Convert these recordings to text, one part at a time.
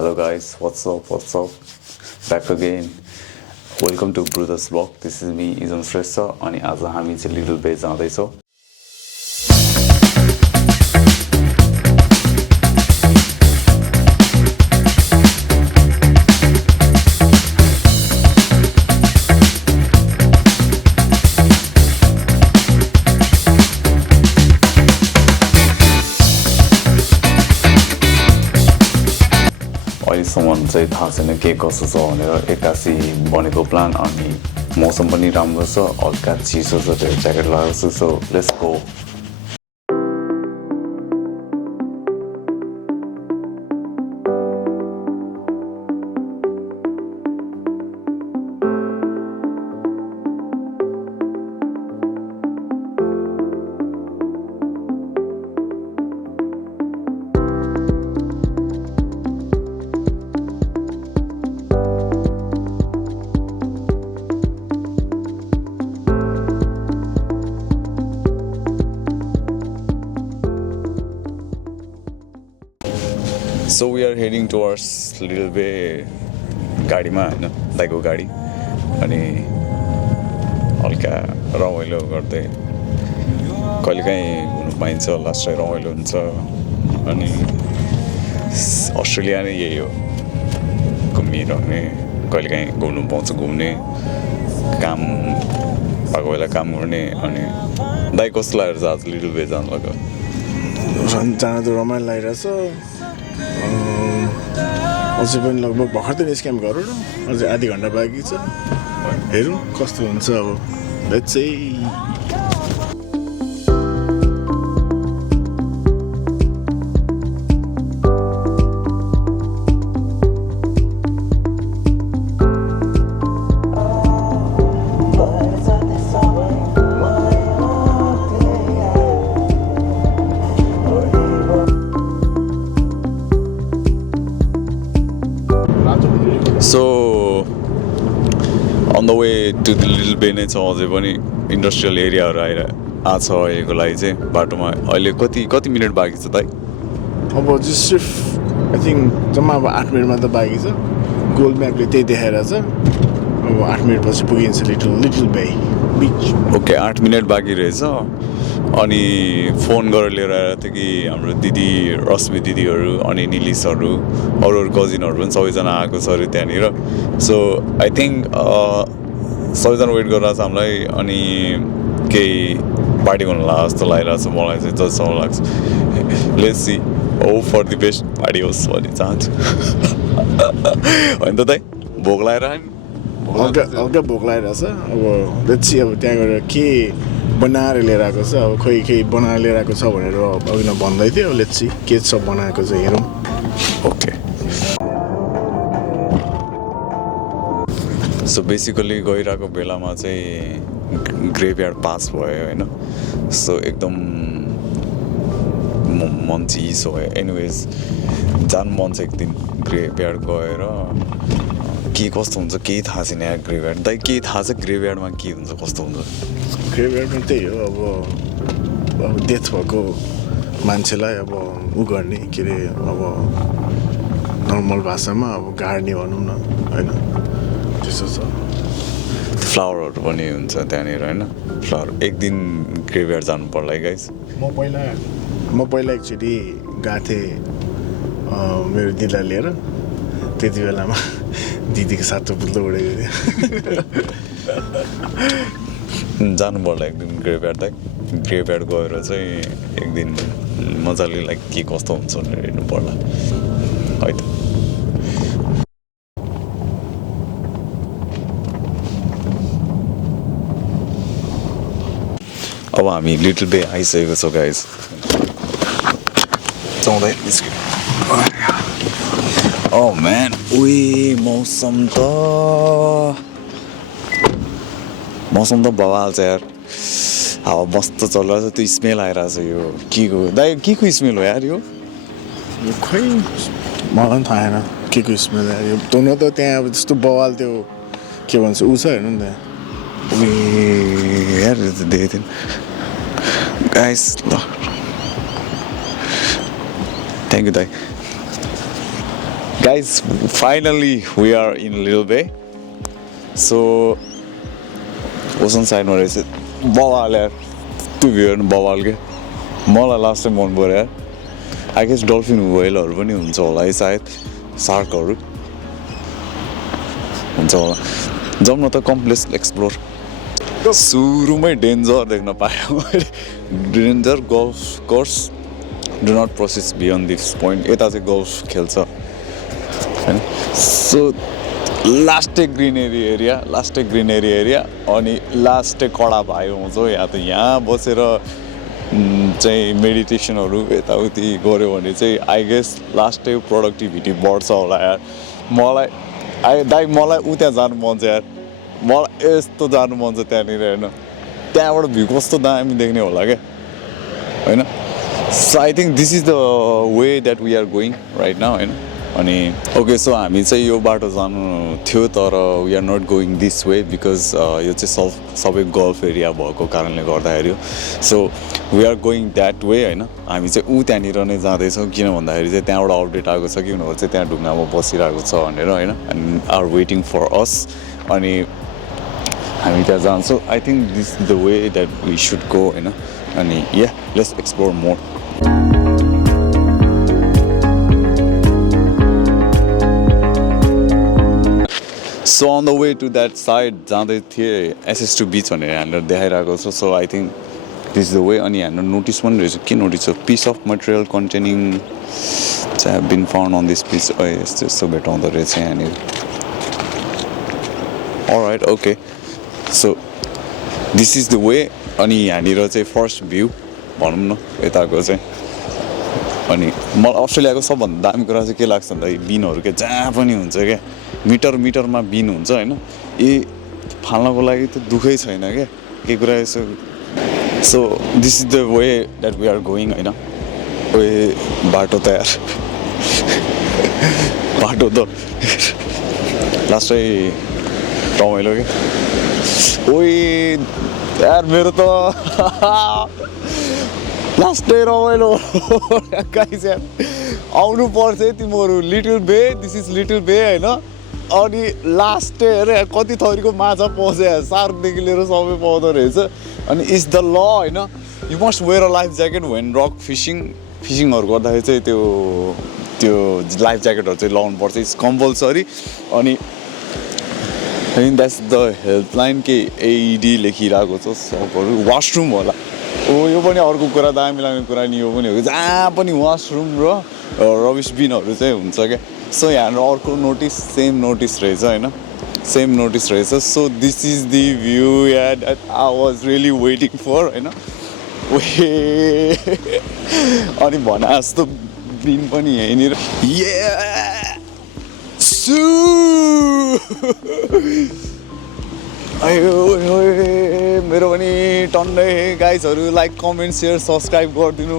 Hello guys, what's up, back again. Welcome to Brothers Vlog. This is me, Izon Shrestha. अनि आज हामी चाहिँ little बे जाँदैछौँ. अहिलेसम्म चाहिँ थाहा छैन के कसो छ भनेर एक्कासी बनेको प्लान अनि मौसम पनि राम्रो छ हल्का चिसो छ त्यो ज्याकेट लगाएको छु so let's go. So we are heading towards Little Bay गाडीमा हैन दाइको गाडी अनि हल्का रमाइलो गर्दै कहिलेकाहीँ घुम्नु पाइन्छ लास्ट टाइम रमाइलो हुन्छ अनि अस्ट्रेलिया नै यही हो घुमिरहने कहिलेकाहीँ घुम्नु पाउँछ घुम्ने काम भएको बेला काम गर्ने अनि दाइ कस्तो लागेर आज लिटल बे जानु लाग्यो जान त रमाइलो लागिरहेछ अझै पनि लगभग भर्खर त निस्क्यौँ घरबाट अझै आधी घन्टा बाँकी छ हेरौँ कस्तो हुन्छ अब let's see. So on the way to the Little Bay नै छ अझै पनि इन्डस्ट्रियल एरियाहरू आछ अहिलेको लागि चाहिँ बाटोमा अहिले कति मिनट बाँकी छ दाइ अब जस्ट सिर्फ आई थिङ्क जम्मा अब 8 मिनटमा त बाँकी छ गुगल म्यापले त्यही देखाएर छ अब 8 मिनटपछि पुगिन्छ लिटल बे बिच. ओके 8 मिनट बाँकी रहेछ अनि फोन गरेर लिएर आएर थियो कि हाम्रो दिदी रश्मि दिदीहरू अनि निलिसहरू अरू कजिनहरू पनि सबैजना आएको छ अरे त्यहाँनिर सो आई थिङ्क सबैजना वेट गरिरहेको छ हामीलाई अनि केही पार्टी गर्नु लाग्छ जस्तो लागिरहेको छ मलाई चाहिँ जतिसम्म लाग्छ let's see hope for the best party होस् भन्ने चाहन्छु होइन त दाइ भोक लागेर हल्का भोक लागिरहेछ अब लेट्स सी अब त्यहाँ गएर के बनाएर लिएर आएको छ अब खोइ केही बनाएर लिएर आएको छ भनेर अघि भन्दै थियो लेट्स सी के सब बनाएको छ हेरौँ. ओके सो बेसिकली गइरहेको बेलामा चाहिँ ग्रेभयार्ड पास भयो होइन सो एकदम मन चिसो भयो एनिवेज जानु मन छ एक दिन ग्रेभयार्ड गएर के कस्तो हुन्छ केही थाहा छैन यहाँ ग्रेभयार्ड दाइ केही थाहा छ ग्रेभयार्डमा के हुन्छ कस्तो हुन्छ ग्रेभयार्डमा त्यही हो अब डेथ भएको मान्छेलाई अब उ गर्ने के अरे अब नर्मल भाषामा अब गाड्ने भनौँ न होइन त्यसो छ फ्लावरहरू पनि हुन्छ त्यहाँनिर होइन फ्लावर एक दिन ग्रेभयार्ड जानु पर्ला गाइस. म पहिला एकचोटि गएको थिएँ मेरो दिदीलाई लिएर त्यति बेलामा दिदीको साथमा बुझ्दो उडेको थियो जानु पर्ला एक दिन ग्रेभयार्ड गएर चाहिँ एक दिन मजाले लाइक के कस्तो हुन्छ भनेर हेर्नु पर्ला है त. अब हामी लिटल बे आइसकेको छौँ गाइस जाउँदै निस्क्यौँ. ओ म्यान उही मौसम त बवाल छ यार हावा मस्त चलिरहेको छ त्यो स्मेल आइरहेको छ यो के को दाइ के को स्मेल हो यार यो खोइ मलाई पनि थाहा छैन के को स्मेल यो तँ त त्यहाँ अब त्यस्तो बवाल त्यो के भन्छ ऊ छ हेर्नु नि त्यहाँ उही यार देखेको थिएँ गाइस ल थ्याङ्क यू दाइ Guys, finally we are in Little Bay. So, ocean side ma रहेछ बवाल यार त्यो भ्यू हेर्नु बवाल के मलाई लास्ट टाइम मन पर्यो यार आई गेस डल्फिन व्हेलहरू पनि हुन्छ होला है सायद सार्कहरू हुन्छ होला जाउँ न त कम्प्लेक्स एक्सप्लोर सुरुमै डेन्जर देख्न पाएँ मैले danger golf course do not proceed beyond this point यता चाहिँ गल्फ खेल्छ हैन सो लास्टै ग्रिनेरी एरिया अनि लास्टै कडा भाइ हुन्छ यहाँ बसेर चाहिँ मेडिटेसनहरू यताउति गऱ्यो भने चाहिँ आई गेस लास्टै प्रोडक्टिभिटी बढ्छ होला यार मलाई उता जानु मन छ यार मलाई यस्तो जानु मन छ त्यहाँनिर हेर्न त्यहाँबाट भ्यू कस्तो दामी देख्ने होला क्या होइन so I think this is the way that we are going right now होइन अनि ओके सो हामी चाहिँ यो बाटो जानु थियो तर we are not going this way because यो चाहिँ सबै गल्फ एरिया भएको कारणले गर्दाखेरि so we are going that way होइन हामी चाहिँ त्यहाँनिर नै जाँदैछौँ किन भन्दाखेरि चाहिँ त्यहाँबाट अपडेट आएको छ कि उनीहरू चाहिँ त्यहाँ ढुङ्गामा बसिरहेको छ भनेर होइन and are waiting for us अनि हामी त्यहाँ जान्छौँ I think this is the way that we should go होइन अनि yeah let's explore more so on the way to that side जाँदै थिएँ SS2 बिच भनेर हामीलाई देखाइरहेको छ so I think this is the way अनि हाम्रो नोटिस पनि रहेछ के नोटिस छ पिस अफ मटेरियल कन्टेनिङ चाहिँ बिन फाउन्ड अन दिस पिस यस्तो यस्तो भेटाउँदो रहेछ यहाँनिर all right okay so this is the way अनि यहाँनिर चाहिँ फर्स्ट भ्यू भनौँ न यताको चाहिँ अनि मलाई अस्ट्रेलियाको सबभन्दा दामी कुरा चाहिँ के लाग्छ भन्दाखेरि बिनहरू के जहाँ पनि हुन्छ क्या मिटरमा बिन हुन्छ होइन फाल्नको लागि त दुःखै छैन क्या के कुरा यसो so this is the way that we are going होइन बाटो त यार बाटो त लास्टै रमाइलो क्या यार मेरो त लास्टै रमाइलो गाइस यार आउनु पर्छ है तिमीहरू लिटल बे दिस इज लिटल बे होइन अनि लास्ट अरे कति थरीको माछा पाउँछ यार सार्कदेखि लिएर सबै पाउँदो रहेछ अनि इज द ल होइन you must wear a life jacket when rock फिसिङहरू गर्दाखेरि चाहिँ त्यो लाइफ ज्याकेटहरू चाहिँ लाउनुपर्छ इट्स कम्पलसरी अनि द्याट्स द हेल्पलाइन के AED लेखिरहेको छ सबहरू वासरुम होला यो पनि अर्को कुरा दामी लाग्ने कुरा नि यो पनि हो जहाँ पनि वासरुम र रबिस बिनहरू चाहिँ हुन्छ क्या सो यहाँ अर्को नोटिस सेम नोटिस रहेछ so this is the view या that I was really waiting for होइन अनि भने जस्तो बिन पनि यहीँनिर मेरो पनि टन्नै गाइजहरू लाइक कमेन्ट सेयर सब्सक्राइब गरिदिनु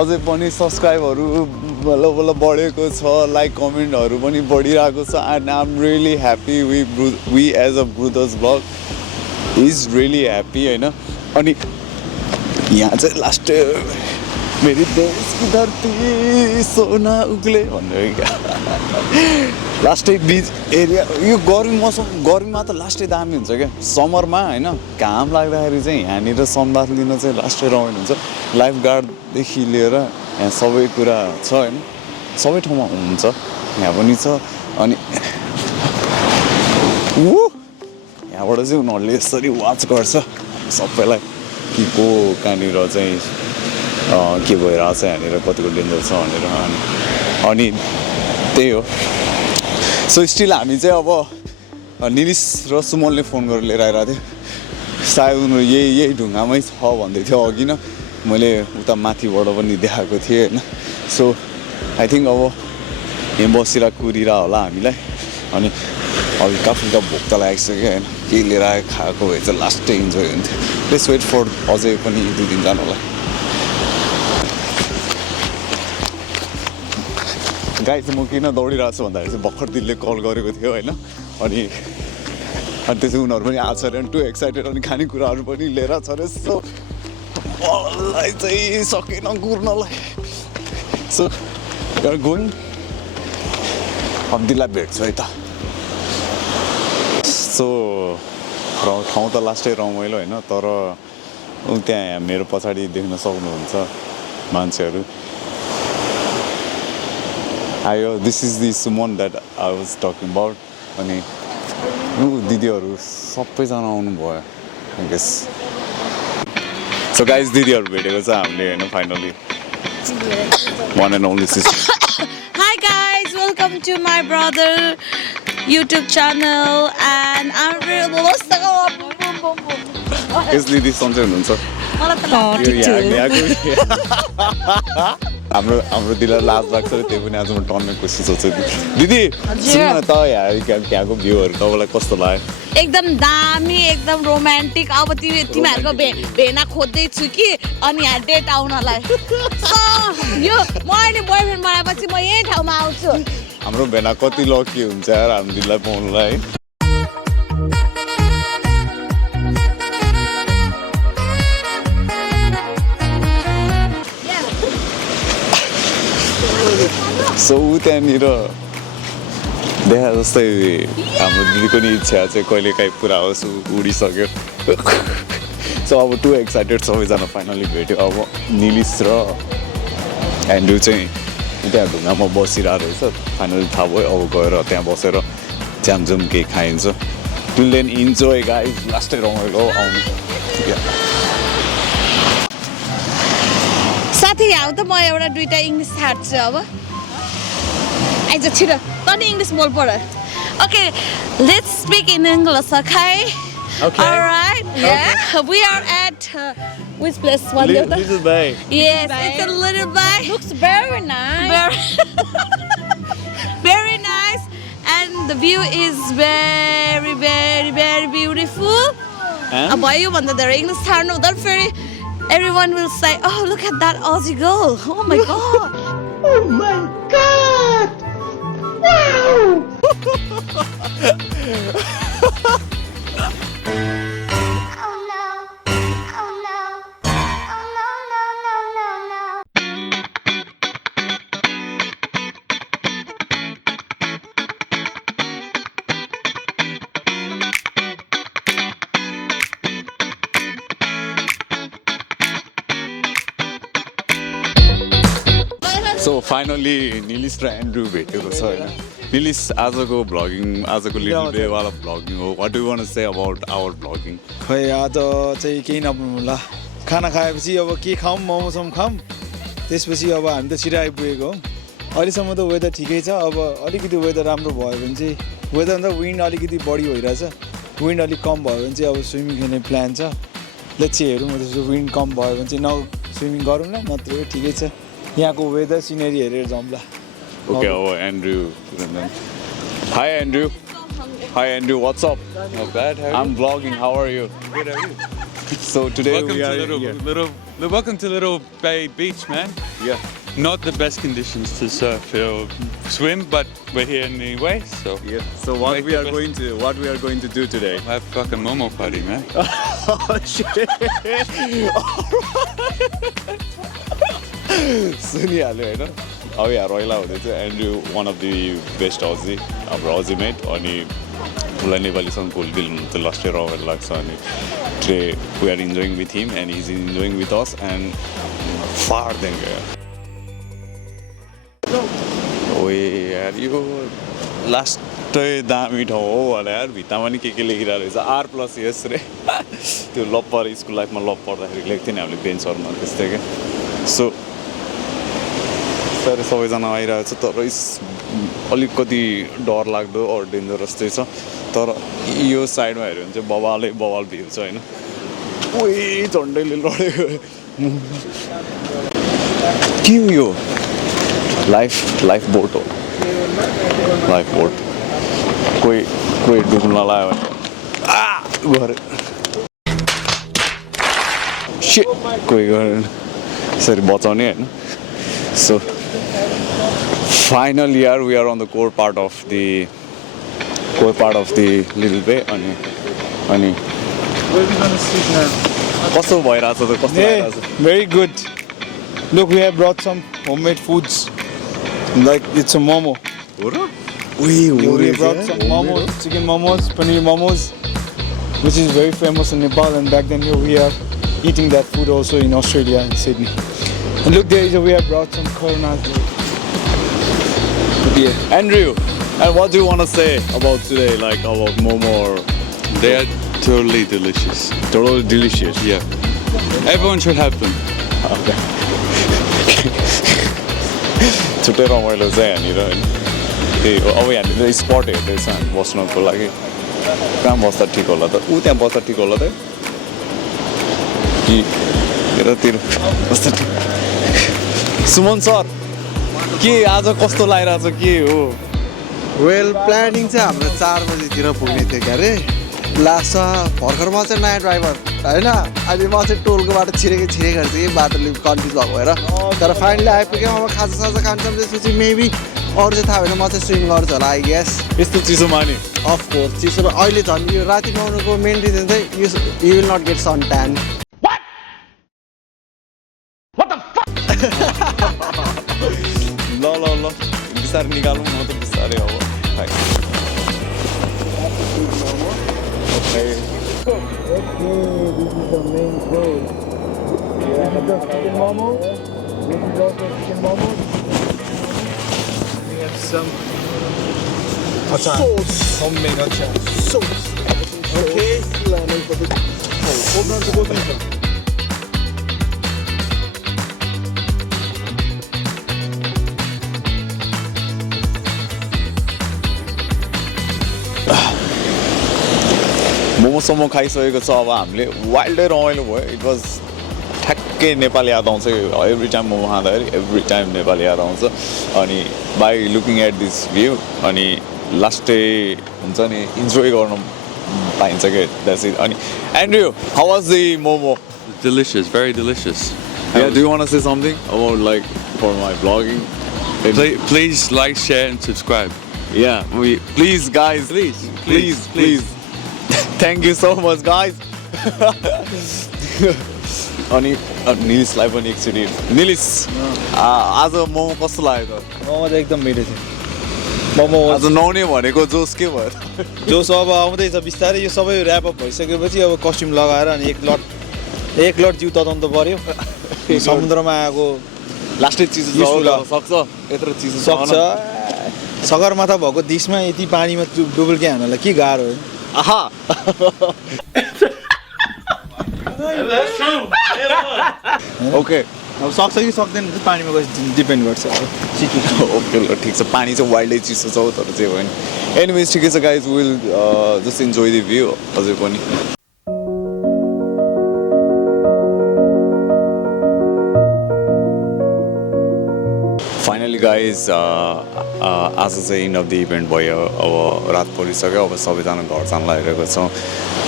अझै पनि सब्सक्राइबहरू बल्ल बल्ल बढेको छ लाइक कमेन्टहरू पनि बढिरहेको छ and I am really happy we as a brothers blog is really happy होइन अनि यहाँ चाहिँ लास्ट मेरी देश की धरती सोना उग्ले भनेर क्या लास्टै बिच एरिया यो गर्मीमा त लास्टै दामी हुन्छ क्या समरमा होइन घाम लाग्दाखेरि चाहिँ यहाँनिर सनबाथ लिन चाहिँ लास्टै रमाइलो हुन्छ लाइफ गार्डदेखि लिएर यहाँ सबै कुरा छ होइन सबै ठाउँमा हुन्छ यहाँ पनि छ अनि यहाँबाट चाहिँ उनीहरूले यसरी वाच गर्छ सबैलाई कि को कहाँनिर चाहिँ के भइरहेको छ यहाँनिर कतिको डेन्जर छ भनेर अनि त्यही हो सो स्टिल हामी चाहिँ अब निलिस र सुमनले फोन गरेर लिएर आइरहेको थियो सायद उनीहरू यही ढुङ्गामै छ भन्दै थियो अघि न मैले उता माथिबाट पनि देखाएको थिएँ होइन सो आई थिङ्क अब यहाँ बसेर कुरिरह होला हामीलाई अनि हल्का फुल्का भोक त लागिसक्यो होइन केही लिएर आयो खाएको भए चाहिँ लास्टै इन्जोय हुन्थ्यो लेट्स वेट फर अझै पनि 2 दिन जानु होला गाई चाहिँ म किन दौडिरहेको छु भन्दाखेरि चाहिँ भर्खर दिदीले कल गरेको थियो होइन अनि त्यसै उनीहरू पनि आएको छ अरे टु एक्साइटेड अनि खानेकुराहरू पनि लिएर छ अरे सो मलाई चाहिँ सकेन कुर्नलाई सो गोइङ अब्दुल्ला भेट्छु है त सो ठाउँ त लास्टै रमाइलो होइन तर त्यहाँ मेरो पछाडि देख्न सक्नुहुन्छ मान्छेहरू आयो this is the Suman that I was talking about अनि दिदीहरू सबैजना आउनुभयो आई गेस सो गाइज दिदीहरू भेटेको छ हामीले होइन finally one and only sister Hi guys, welcome to my brother YouTube channel and I'm really यस दिदी सन्चै हुनुहुन्छ हाम्रो दिदीलाई लाज लाग्छ त्यही पनि आज म टन्ने कोसिस गर्छु दिदी सुन्नु न त यहाँको भ्यूहरू तपाईँलाई कस्तो लाग्यो एकदम दामी एकदम रोमान्टिक अब तिमीहरूको भेना खोज्दैछु कि अनि यहाँ डेट आउनलाई यो म अहिले बोयफ्रेन्ड बनाएपछि म यही ठाउँमा आउँछु हाम्रो भेना कति लकी हुन्छ यार हाम्रो दिदीलाई पाउनुलाई सो त्यहाँनिर देखा जस्तै हाम्रो दिदीको नि इच्छा चाहिँ कहिले काहीँ पुरा होस् उडिसक्यो सो अब टु एक्साइटेड सबैजना फाइनली भेट्यो अब निलिस र एन्ड्रु चाहिँ त्यहाँ ढुङ्गामा बसिरहेको रहेछ फाइनली थाहा भयो अब गएर त्यहाँ बसेर च्यामजुम केही खाइन्छ टिल देन इन्जोय गाइज लास्टै रमाइलो आउनु साथी यहाँ त म एउटा दुईटा इङ्ग्लिस छाड्छु अब आइज छिटो तनी इङ्ग्लिस बोल पढ Okay, let's speak in English, okay? Okay. All right. Yeah. We are at which place? Little Bay. Yes, it's a little bay. Looks very nice. Very nice, and the view is very, very, very beautiful. And? Boy, you want the English turn of that ferry? Everyone will say, "Oh, look at that Aussie girl! Oh my God! Oh my God! Wow! Oh no. Oh no. Oh no, no, no, no, no. So finally Nilis र Andrew भेटेको छ होइन निलिस आजको vlogging आजको little बेवाला vlogging हो what do want to say about our vlogging खै आज चाहिँ केही नपाउनुला खाना खाएपछि अब के खाऊँ मोमोसम खाऊँ त्यसपछि अब हामी त छिटो आइपुगेको हौँ अहिलेसम्म त वेदर ठिकै छ अब अलिकति वेदर राम्रो भयो भने चाहिँ वेदर विन्ड अलिकति बढी भइरहेछ विन्ड अलिक कम भयो भने चाहिँ अब स्विमिङ खेल्ने प्लान छ लेट्स हेरौँ त्यसो विन्ड कम भयो भने चाहिँ स्विमिङ गरौँ न नत्र ठिकै छ यहाँको वेदर सिनेरी हेरेर जाउँला ओके अब Andrew Hi Andrew. Hi Andrew, what's up? Not bad. How are I'm vlogging. How are you? you? Good. How are you? So today Welcome we are to here. Welcome to Little Bay Beach, man. Yeah. Not the best conditions to surf or swim, but we're here anyway. So Yeah. So what Make we the are going to do today? have fucking momo party, man. Oh shit. सुनिहाल्यो होइन अब यहाँ रहिला हुँदैछ Andrew one of the best अजी हाम्रो अजी मेट अनि उसलाई नेपालीसँग घुलबिल हुनु त लास्टै रमाइलो लाग्छ अनि today we are enjoying with him and is enjoying with us and far then ओए यार यो लास्टै दामी ठाउँ हो होला यार भित्तामा नि के लेखिरहेको रहेछ R+S रे त्यो लप्पर स्कुल लाइफमा लप पढ्दाखेरि लेख्थ्यो नि हामीले बेन्चहरूमा त्यस्तै क्या सो तर सबैजना आइरहेको छ तर अलिकति डर लाग्दो अरू डेन्जरस चाहिँ छ तर यो साइडमा हेऱ्यो भने चाहिँ बवाल भ्यू छ होइन ओइ झन्डैले लडेको के हो यो लाइफ बोट हो लाइफ बोट कोही डुब्न लगायो भने गरे कोही गरेन यसरी बचाउने होइन so finally here we are on the core part of the Little Bay अनि Where are we going to sit now? कस्तो भइरहेछ त कस्तो भइरहेछ Very good. Look, we have brought some homemade foods. Like it's a momo. हो र We brought some momos, chicken momos, paneer momos, which is very famous in Nepal. And back then we are eating that food also in Australia in Sydney. And look, we have brought some coronas. Yeah. Andrew, and what do you want to say about today, like about momo or They are totally delicious. totally delicious? Yeah. Everyone should have them. छुट्टै रमाइलो छ यहाँनिर होइन त्यही हो अब यहाँनिर spot हेर्दैछ हामी बस्नको लागि कहाँ बस्दा ठिक होला त त्यहाँ बस्दा ठिक होला त कि यतातिर बस्दा ठिक सुमन सर के आज कस्तो लागिरहेछ के हो वेल प्लानिङ चाहिँ हाम्रो 4 बजीतिर पुग्ने थियो क्या अरे लास्टमा भर्खर म चाहिँ नयाँ ड्राइभर होइन अनि म चाहिँ टोलको बाटो छिरेको चाहिँ कि बाटोले कन्फ्युज भएको भएर तर फाइनली आइपुग्यो अब खाजा खान्छौँ त्यसपछि मेबी अरू चाहिँ थाहा भएन म चाहिँ स्विम गर्छु होला आई गेस यस्तो चिसो माने अफकोर्स चिसो अहिले झन् यो राति नुहाउनुको मेन रिजन चाहिँ you will not get sun tan ल बिस्तारै निकालौँ न त बिस्तारै अब Okay. Homemade achar. Okay. मोमोसम्म खाइसकेको छ अब हामीले वाइल्डै रमाइलो भयो इट वाज ठ्याक्कै नेपाल याद आउँछ एभ्री टाइम मोमो खाँदाखेरि एभ्री टाइम नेपाल याद आउँछ अनि by looking at this view अनि लास्टै हुन्छ नि इन्जोय गर्न पाइन्छ क्या द्याट्स इट अनि Andrew how was the momo Delicious, very delicious. Yeah, do you want to say something about like for my vlogging? Please like, share, and subscribe. Yeah, please guys, please. Thank you so much guys. अनि निलिसलाई पनि एकचोटि निलिस आज मोमो कस्तो लाग्यो त मोमो त एकदम मिठो थियो मोमो आज नआउने भनेको जोस के भयो जोस अब आउँदैछ बिस्तारै यो सबै ऱ्यापअप भइसकेपछि अब कस्ट्युम लगाएर अनि एक लट जिउ तताउनु त पर्यो समुद्रमा आएको लास्टै चिसो सक्छ यत्रो चिसो सक्छ सगरमाथा भएको देशमा यति पानीमा डुबुल्की हान्नलाई के गाह्रो हो आहा ओके अब सक्छ कि सक्दैन पानीमा गएपछि डिपेन्ड गर्छ ओके ल ठिक छ पानी चाहिँ वाइल्डै चिसो छ तर चाहिँ होइन एनिवेज ठिकै छ guys will just enjoy the view अझै पनि फाइनली गाइज आज चाहिँ इन्ड अफ द इभेन्ट भयो अब रात परिसक्यो अब सबैजना घर जान लागिरहेको छौँ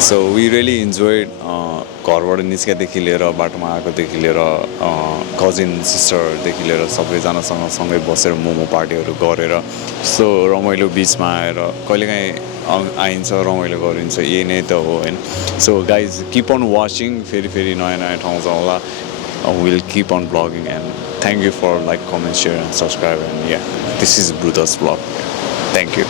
सो वी रियली इन्जोयड घरबाट निस्केदेखि लिएर बाटोमा आएकोदेखि लिएर कजिन सिस्टरदेखि लिएर सबैजनासँग सँगै बसेर मोमो पार्टीहरू गरेर सो रमाइलो बिचमा आएर कहिलेकाहीँ आइन्छ रमाइलो गरिन्छ यही नै त हो होइन so guys keep on watching फेरि नयाँ ठाउँ जाउँला विल किप अन ब्लगिङ and thank you for like, comment, share and subscribe and yeah, this is Brutus vlog. Thank you.